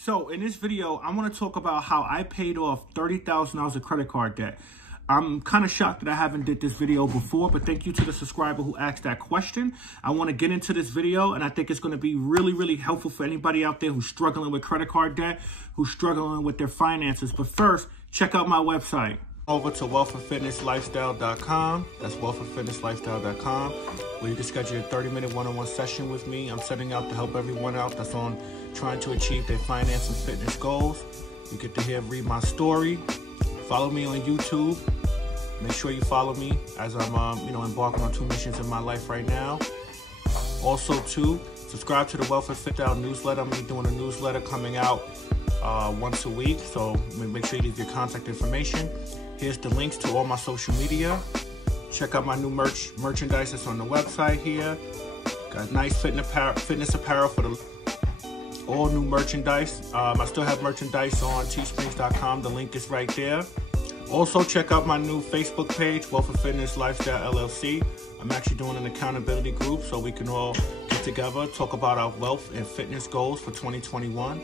So in this video, I want to talk about how I paid off $30,000 of credit card debt. I'm kind of shocked that I haven't did this video before, but thank you to the subscriber who asked that question. I want to get into this video, and I think it's going to be really helpful for anybody out there who's struggling with credit card debt, who's struggling with their finances. But first, check out my website. Over to wealthforfitnesslifestyle.com. That's wealthforfitnesslifestyle.com, where you can schedule a 30-minute one-on-one session with me. I'm setting out to help everyone out that's on trying to achieve their finance and fitness goals. You get to read my story. Follow me on YouTube. Make sure you follow me as I'm, embarking on 2 missions in my life right now. Also, too, subscribe to the Wealth for Fit newsletter. I'm going to be doing a newsletter coming out once a week, so make sure you leave your contact information. Here's the links to all my social media. Check out my new merchandise that's on the website here. Got nice fitness apparel for the all new merchandise. I still have merchandise on teesprings.com. The link is right there. Also, check out my new Facebook page, Wealth for Fitness Lifestyle LLC. I'm actually doing an accountability group so we can all get together, talk about our wealth and fitness goals for 2021.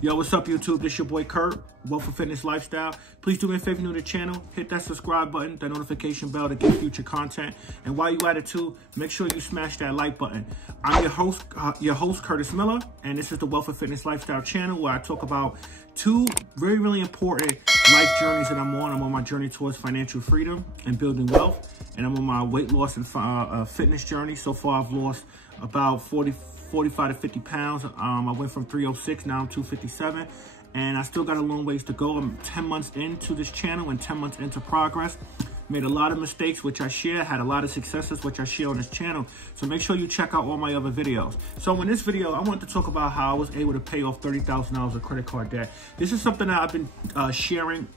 Yo, what's up, YouTube? This your boy Kurt, Wealth for Fitness Lifestyle. Please do me a favor, new to the channel, hit that subscribe button, that notification bell to get future content. And while you at it too, make sure you smash that like button. I'm your host, Curtis Miller, and this is the Wealth for Fitness Lifestyle channel, where I talk about 2 really important life journeys that I'm on. I'm on my journey towards financial freedom and building wealth, and I'm on my weight loss and fitness journey. So far, I've lost about 45 to 50 pounds. I went from 306, now I'm 257, and I still got a long ways to go. I'm 10 months into this channel and 10 months into progress. Made a lot of mistakes, which I share, had a lot of successes, which I share on this channel. So make sure you check out all my other videos. So in this video, I want to talk about how I was able to pay off $30,000 of credit card debt. This is something that I've been sharing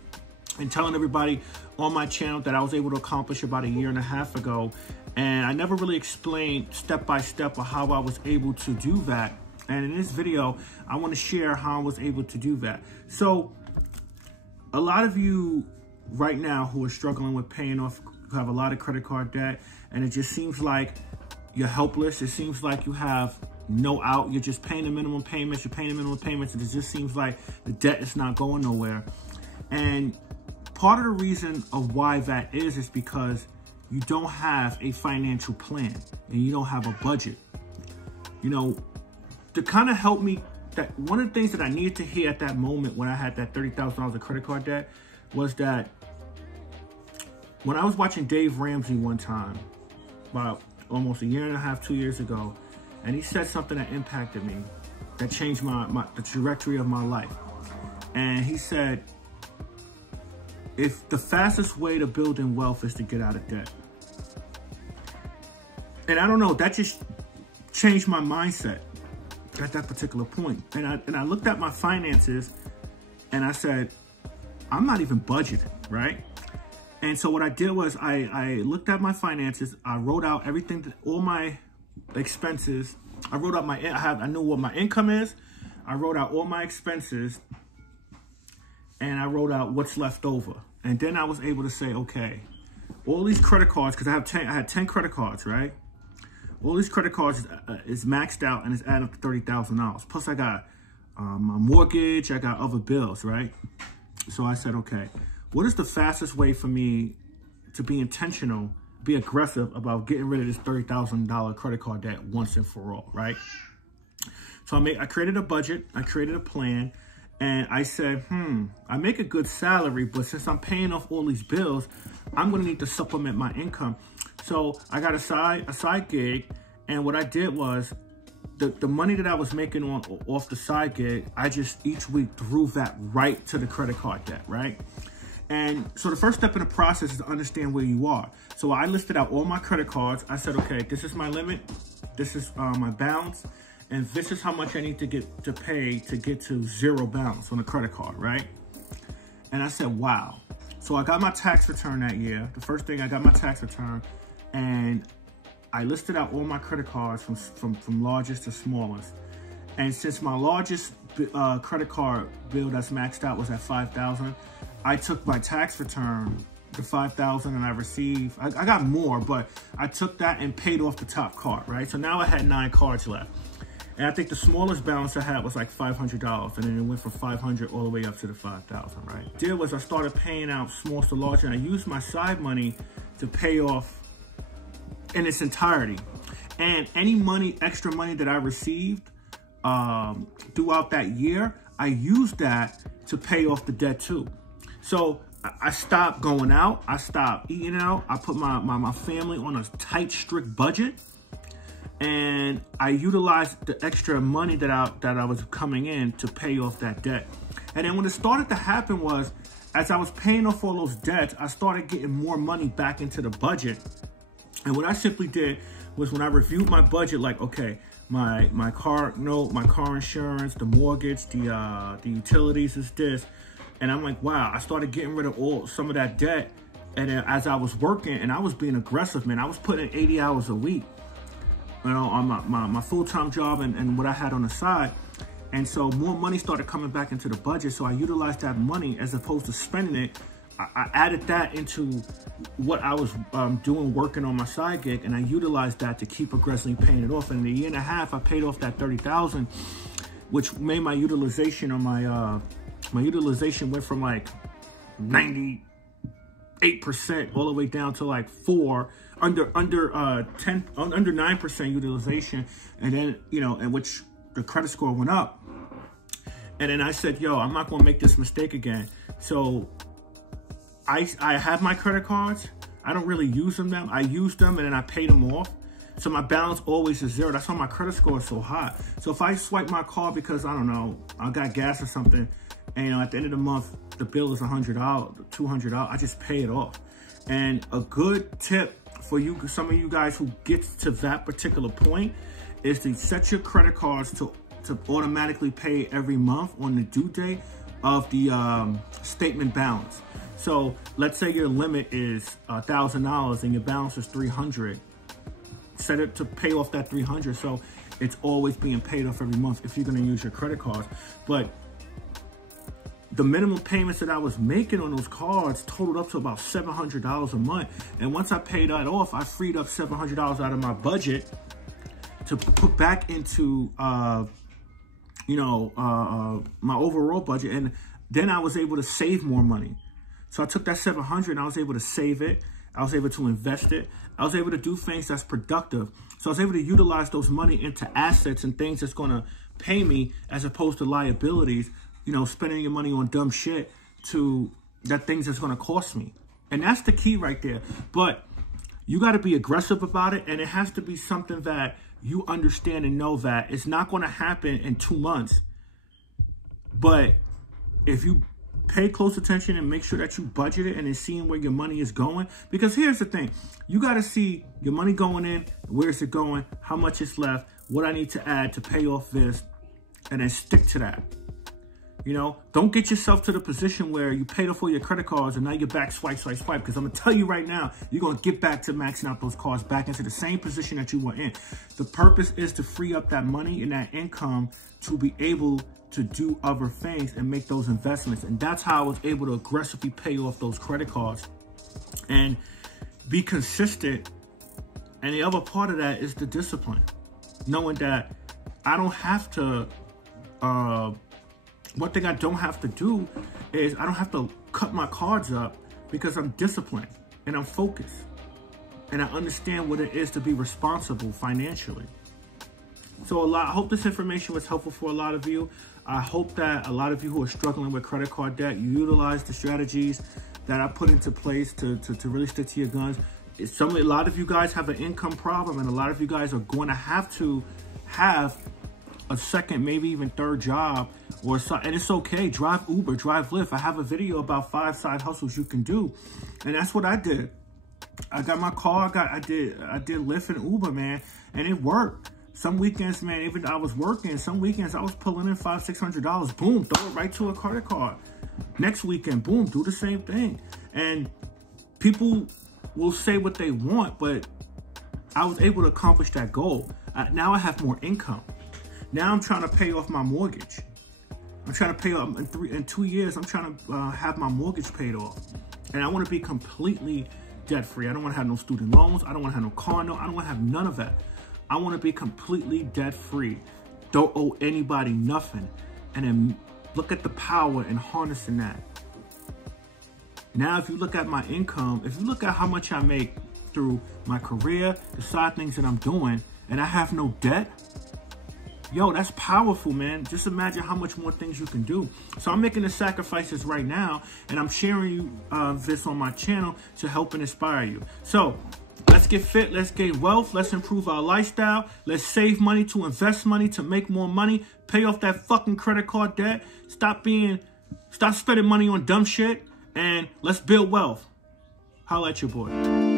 and telling everybody on my channel that I was able to accomplish about 1.5 years ago. And I never really explained step by step of how I was able to do that. And in this video, I want to share how I was able to do that. So a lot of you right now who are struggling with paying off, who have a lot of credit card debt, and it just seems like you're helpless. It seems like you have no out. You're just paying the minimum payments. You're paying the minimum payments, and it just seems like the debt is not going nowhere. And part of the reason of why that is because you don't have a financial plan and you don't have a budget. You know, to kind of help me, that one of the things that I needed to hear at that moment when I had that $30,000 of credit card debt was that when I was watching Dave Ramsey one time, about almost 1.5 years, 2 years ago, and he said something that impacted me, that changed the trajectory of my life. And he said, if the fastest way to building wealth is to get out of debt. And I don't know, that just changed my mindset at that particular point. And I looked at my finances and I said, I'm not even budgeting, right? And so what I did was I looked at my finances. I wrote out everything, all my expenses. I wrote out I knew what my income is. I wrote out all my expenses, and I wrote out what's left over. And then I was able to say, okay, all these credit cards, because I had 10 credit cards, right? All these credit cards is maxed out, and it's adding up to $30,000. Plus I got my mortgage, I got other bills, right? So I said, okay, what is the fastest way for me to be intentional, be aggressive about getting rid of this $30,000 credit card debt once and for all, right? So I created a budget, I created a plan, and I said, I make a good salary, but since I'm paying off all these bills, I'm gonna need to supplement my income. So I got a side gig, and what I did was, the money that I was making off the side gig, I just each week threw that right to the credit card debt, right? And so the first step in the process is to understand where you are. So I listed out all my credit cards. I said, okay, this is my limit, this is my balance, and this is how much I need to pay to get to 0 balance on a credit card, right? And I said, wow. So I got my tax return that year. The first thing, I got my tax return, and I listed out all my credit cards from largest to smallest. And since my largest credit card bill that's maxed out was at $5,000, I took my tax return the $5,000 and I received, I got more, but I took that and paid off the top card, right? So now I had 9 cards left. And I think the smallest balance I had was like $500, and then it went from $500 all the way up to the $5,000, right? Deal was I started paying out small to large, and I used my side money to pay off in its entirety. And any money, extra money that I received throughout that year, I used that to pay off the debt too. So I stopped going out. I stopped eating out. I put my family on a tight, strict budget. And I utilized the extra money that I was coming in to pay off that debt. And then when it started to happen was, as I was paying off all those debts, I started getting more money back into the budget. And what I simply did was, when I reviewed my budget, like, okay, my car note, my car insurance, the mortgage, the utilities is this. And I'm like, wow, I started getting rid of some of that debt. And then as I was working, and I was being aggressive, man, I was putting in 80 hours a week, you know, on my full-time job and what I had on the side. And so more money started coming back into the budget. So I utilized that money as opposed to spending it. I added that into what I was doing, working on my side gig, and I utilized that to keep aggressively paying it off. And in a year and a half, I paid off that $30,000, which made my utilization on my utilization went from like 98% all the way down to like 4%. Under 9% utilization, and then, you know, in which the credit score went up. And then I said, yo, I'm not gonna make this mistake again. So I have my credit cards. I don't really use them now. I use them and then I pay them off. So my balance always is 0. That's why my credit score is so high. So if I swipe my card because, I don't know, I got gas or something, and, you know, at the end of the month, the bill is $100, $200, I just pay it off. And a good tip for you, some of you guys who get to that particular point, is to set your credit cards to automatically pay every month on the due date of the statement balance. So let's say your limit is $1,000 and your balance is $300. Set it to pay off that $300, so it's always being paid off every month if you're going to use your credit cards. But the minimum payments that I was making on those cards totaled up to about $700 a month. And once I paid that off, I freed up $700 out of my budget to put back into, my overall budget. And then I was able to save more money. So I took that $700 and I was able to save it. I was able to invest it. I was able to do things that's productive. So I was able to utilize those money into assets and things that's going to pay me as opposed to liabilities. You know, spending your money on dumb shit to that things that's going to cost me. And that's the key right there. But you got to be aggressive about it. And it has to be something that you understand and know that it's not going to happen in 2 months. But if you pay close attention and make sure that you budget it and then seeing where your money is going. Because here's the thing. You got to see your money going in. Where's it going? How much is left? What I need to add to pay off this. And then stick to that. You know, don't get yourself to the position where you paid off all your credit cards and now you're back swipe. Because I'm going to tell you right now, you're going to get back to maxing out those cards back into the same position that you were in. The purpose is to free up that money and that income to be able to do other things and make those investments. And that's how I was able to aggressively pay off those credit cards and be consistent. And the other part of that is the discipline. Knowing that I don't have to... one thing I don't have to do is I don't have to cut my cards up because I'm disciplined and I'm focused and I understand what it is to be responsible financially. So I hope this information was helpful for a lot of you. I hope that a lot of you who are struggling with credit card debt, you utilize the strategies that I put into place to really stick to your guns. A lot of you guys have an income problem, and a lot of you guys are going to have a second, maybe even third job, and it's okay. Drive Uber, drive Lyft. I have a video about 5 side hustles you can do, and that's what I did. I got my car. I did Lyft and Uber, man, and it worked. Some weekends, man, even I was working. Some weekends I was pulling in $500-600. Boom, throw it right to a credit card. Next weekend, boom, do the same thing. And people will say what they want, but I was able to accomplish that goal. Now I have more income. Now I'm trying to pay off my mortgage. I'm trying to pay off in 2 years. I'm trying to have my mortgage paid off. And I want to be completely debt-free. I don't want to have no student loans. I don't want to have no car note. I don't want to have none of that. I want to be completely debt-free. Don't owe anybody nothing. And then look at the power in harnessing that. Now, if you look at my income, if you look at how much I make through my career, the side things that I'm doing, and I have no debt, yo, that's powerful, man. Just imagine how much more things you can do. So I'm making the sacrifices right now, and I'm sharing you this on my channel to help and inspire you. So let's get fit, let's gain wealth, let's improve our lifestyle, let's save money to invest money to make more money, pay off that fucking credit card debt, stop spending money on dumb shit, and let's build wealth. Holla at your boy.